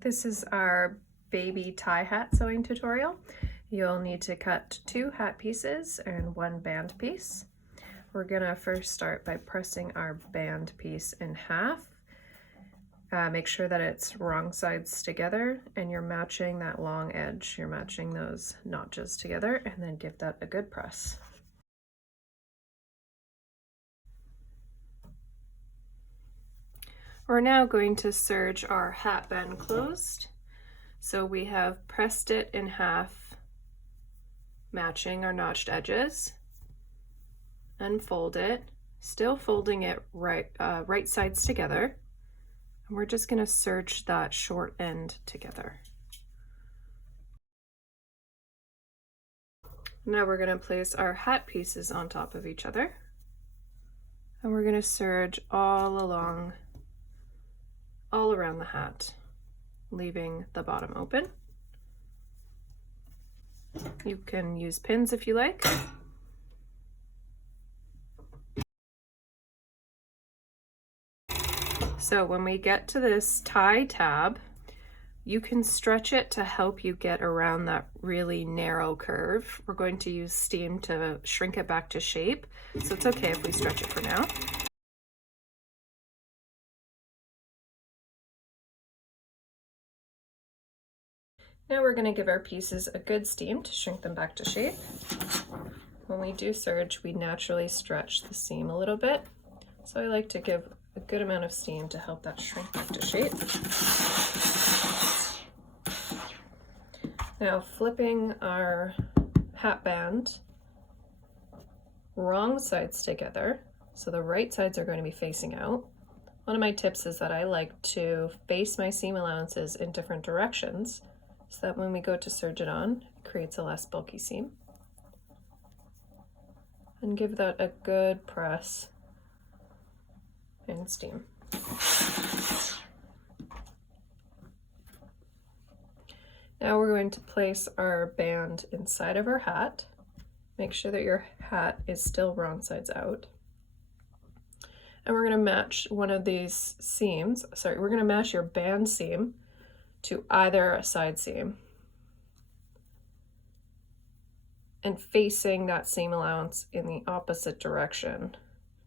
This is our baby tie hat sewing tutorial. You'll need to cut 2 hat pieces and 1 band piece. We're gonna first start by pressing our band piece in half. Make sure that it's wrong sides together and you're matching that long edge. You're matching those notches together, and then give that a good press. We're now going to serge our hat band closed. So we have pressed it in half, matching our notched edges. Unfold it, still folding it right sides together. And we're just going to serge that short end together. Now we're going to place our hat pieces on top of each other. And we're going to serge all around the hat, leaving the bottom open. You can use pins if you like. So when we get to this tie tab, you can stretch it to help you get around that really narrow curve. We're going to use steam to shrink it back to shape, so it's okay if we stretch it for now. Now we're going to give our pieces a good steam to shrink them back to shape. When we do serge, we naturally stretch the seam a little bit, so I like to give a good amount of steam to help that shrink back to shape. Now flipping our hat band wrong sides together, so the right sides are going to be facing out. One of my tips is that I like to face my seam allowances in different directions, so that when we go to serge it on, it creates a less bulky seam. And give that a good press and steam. Now we're going to place our band inside of our hat. Make sure that your hat is still wrong sides out. And we're going to match one of these seams, we're going to match your band seam to either a side seam and facing that seam allowance in the opposite direction.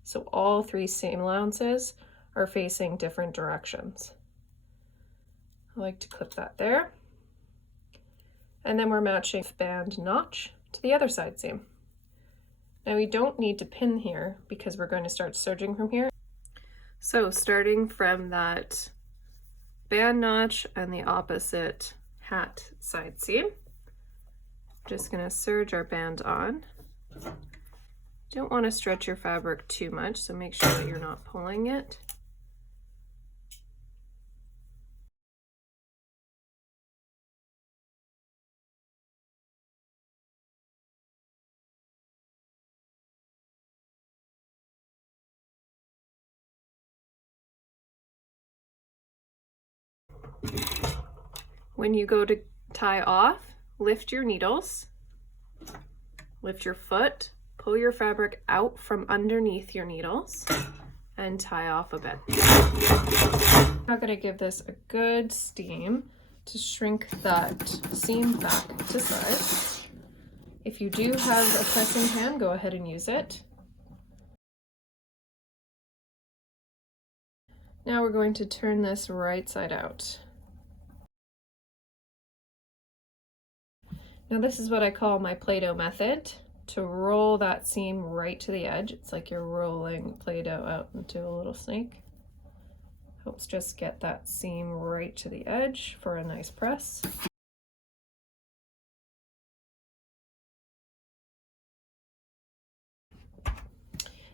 So all 3 seam allowances are facing different directions. I like to clip that there. And then we're matching band notch to the other side seam. Now we don't need to pin here because we're going to start serging from here. So starting from that band notch and the opposite hat side seam, just going to serge our band on. Don't want to stretch your fabric too much, so make sure that you're not pulling it. When you go to tie off, lift your needles, lift your foot, pull your fabric out from underneath your needles, and tie off a bit. I'm going to give this a good steam to shrink that seam back to size. If you do have a pressing pan, go ahead and use it. Now we're going to turn this right side out. Now this is what I call my Play-Doh method, to roll that seam right to the edge. It's like you're rolling Play-Doh out into a little snake. Helps just get that seam right to the edge for a nice press.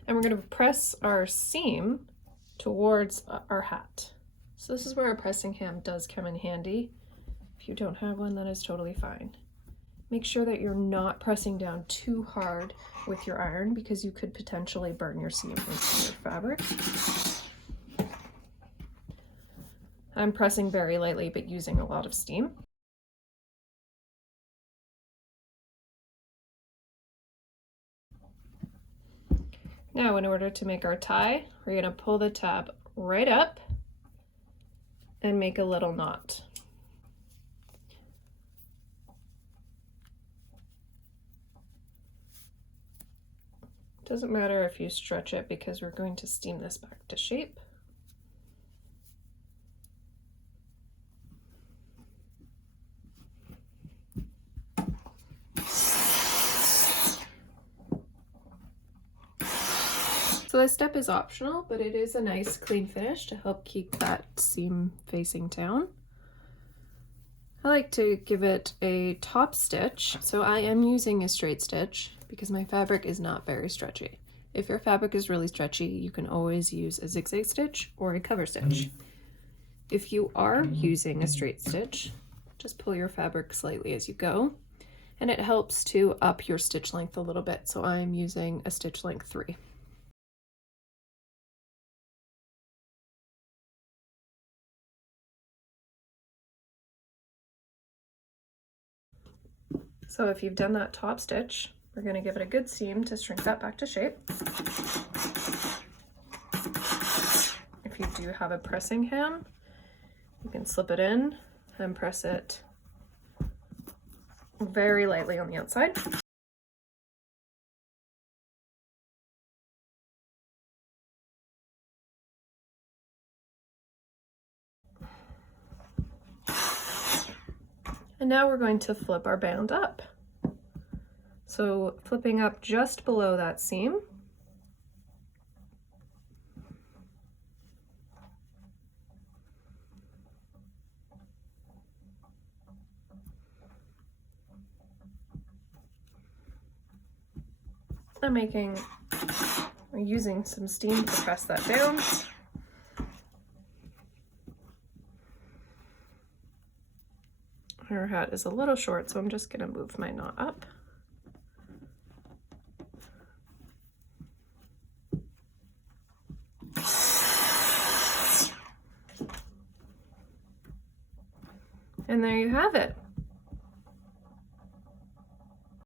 And we're going to press our seam towards our hat. So this is where our pressing hand does come in handy. If you don't have one, that is totally fine. Make sure that you're not pressing down too hard with your iron because you could potentially burn your seam into your fabric. I'm pressing very lightly but using a lot of steam. Now in order to make our tie, we're going to pull the tab right up and make a little knot. Doesn't matter if you stretch it because we're going to steam this back to shape. So this step is optional, but it is a nice clean finish to help keep that seam facing down. I like to give it a top stitch, so I am using a straight stitch because my fabric is not very stretchy. If your fabric is really stretchy, you can always use a zigzag stitch or a cover stitch. If you are using a straight stitch, just pull your fabric slightly as you go, and it helps to up your stitch length a little bit, so I'm using a stitch length 3. So if you've done that top stitch, we're going to give it a good seam to shrink that back to shape. If you do have a pressing hem, you can slip it in and press it very lightly on the outside. And now we're going to flip our band up. So flipping up just below that seam, we're using some steam to press that down. Her hat is a little short, so I'm just going to move my knot up. And there you have it.